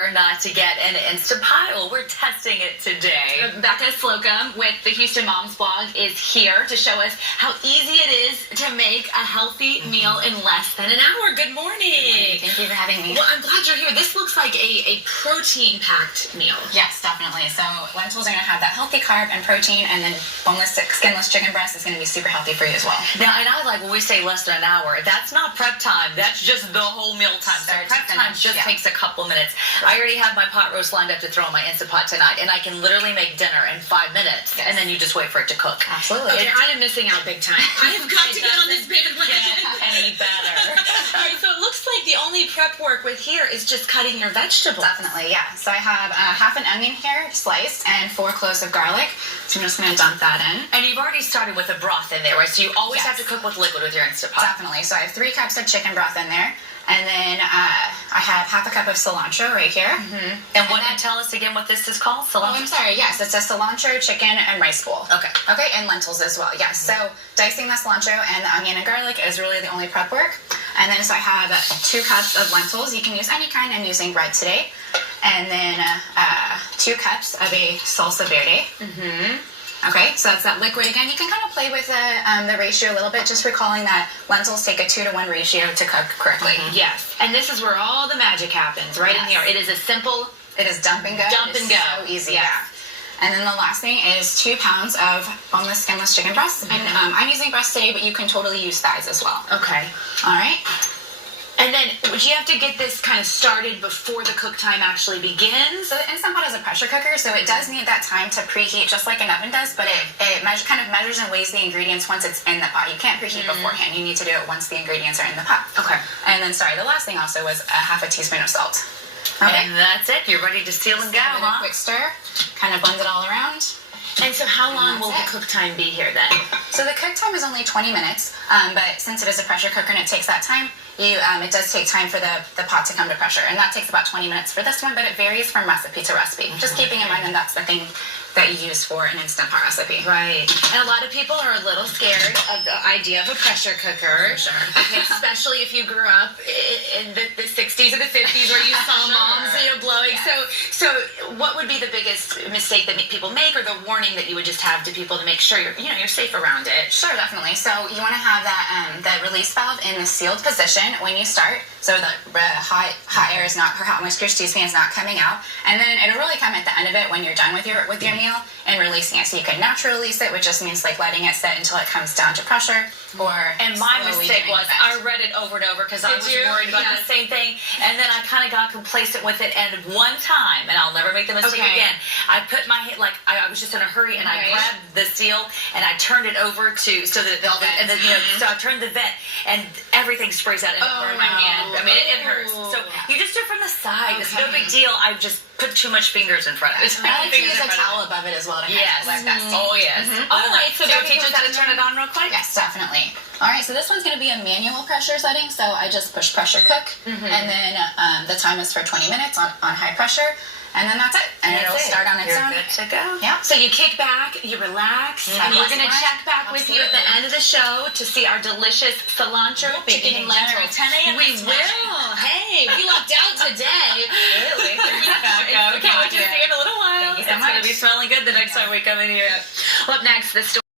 Or not to get an Instant Pot. Well, we're testing it today. Becca Slocum with the Houston Moms blog is here to show us how easy it is to make a healthy meal in less than an hour. Good morning. Thank you for having me. Well, I'm glad you're here. This looks like a protein-packed meal. Yes, definitely. So lentils are going to have that healthy carb and protein, and then boneless, skinless chicken breast is going to be super healthy for you as well. Now, and I like when we say less than an hour, that's not prep time. That's just the whole meal time. So prep time just takes a couple minutes. I already have my pot roast lined up to throw in my Instant Pot tonight, and I can literally make dinner in 5 minutes, and then you just wait for it to cook. Absolutely. Okay, I am missing out big time. I have got to get on this bandwagon. Any better. All right, so it looks like the only prep work with here is just cutting your vegetables. Definitely, yeah. So I have half an onion here, sliced, and 4 cloves of garlic. So I'm just going to dump that in. And you've already started with a broth in there, right? So you always have to cook with liquid with your Instant Pot. Definitely. So I have 3 cups of chicken broth in there. And then I have half a cup of cilantro right here. Mm-hmm. And tell us again what this is called? Cilantro? Oh, I'm sorry. Yes, it's a cilantro, chicken, and rice bowl. Okay. Okay, and lentils as well. Yes. So dicing the cilantro and the onion and garlic is really the only prep work. And then so I have 2 cups of lentils. You can use any kind. I'm using red today. And then 2 cups of a salsa verde. Mm-hmm. Okay, so that's that liquid. Again, you can kind of play with the ratio a little bit, just recalling that lentils take a 2-to-1 ratio to cook correctly. Mm-hmm. Yes, and this is where all the magic happens, right in here. It is a simple... It is dump and go. Dump and go. So easy, yeah. And then the last thing is 2 pounds of boneless, skinless chicken breast. Mm-hmm. And I'm using breast today, but you can totally use thighs as well. Okay. All right. And then, would you have to get this kind of started before the cook time actually begins? So the Instant Pot is a pressure cooker, so it does need that time to preheat just like an oven does, but it kind of measures and weighs the ingredients once it's in the pot. You can't preheat beforehand. You need to do it once the ingredients are in the pot. Okay. And then, sorry, the last thing also was a half a teaspoon of salt. Okay. And that's it. You're ready to seal and go, huh? A quick stir, kind of blend it all around. And so how long will the cook time be here then? So the cook time is only 20 minutes, but since it is a pressure cooker and it takes that time, it does take time for the pot to come to pressure, and that takes about 20 minutes for this one, but it varies from recipe to recipe. Just keeping in mind that that's the thing that you use for an Instant Pot recipe. Right. And a lot of people are a little scared of the idea of a pressure cooker. Sure. Especially if you grew up in the 60s or the 50s where you saw moms blowing. Yes. So what would be the biggest mistake that people make, or the warning that you would just have to people to make sure you're safe around it? Sure, definitely. So you want to have that the release valve in the sealed position when you start, so the hot air is not, or hot moisture, excuse me, is not coming out. And then it'll really come at the end of it when you're done with your meal and releasing it. So you can naturally release it, which just means like letting it sit until it comes down to pressure, or and my mistake was I read it over and over because I was worried about the same thing, and then I kind of got complacent with it. And one time, and I'll never make the mistake again, I put my hand, like I was just in a hurry, and I grabbed the seal and I turned it over to so I turned the vent, and everything sprays out and it burned my hand. I mean, it hurts. So you just do it from the side. It's no big deal. I just put too much fingers in front of it. I like to use a towel above it as well to kind of let that steam. Oh, yes. All right, so teach us how to turn it on real quick? Yes, definitely. All right, so this one's going to be a manual pressure setting, so I just push pressure cook, and then the time is for 20 minutes on high pressure, and then that's it. And it'll start on its own. You're good to go. Yeah. So you kick back, you relax, and we're going to check back with you at the end of the show to see our delicious cilantro chicken and lentils. 10 a.m. We will. Hey, we lucked out today. Really? Okay, we'll just see you in a little while. Thank you so It's much. going to be smelling good the next time we come in here. Well, up next, the story.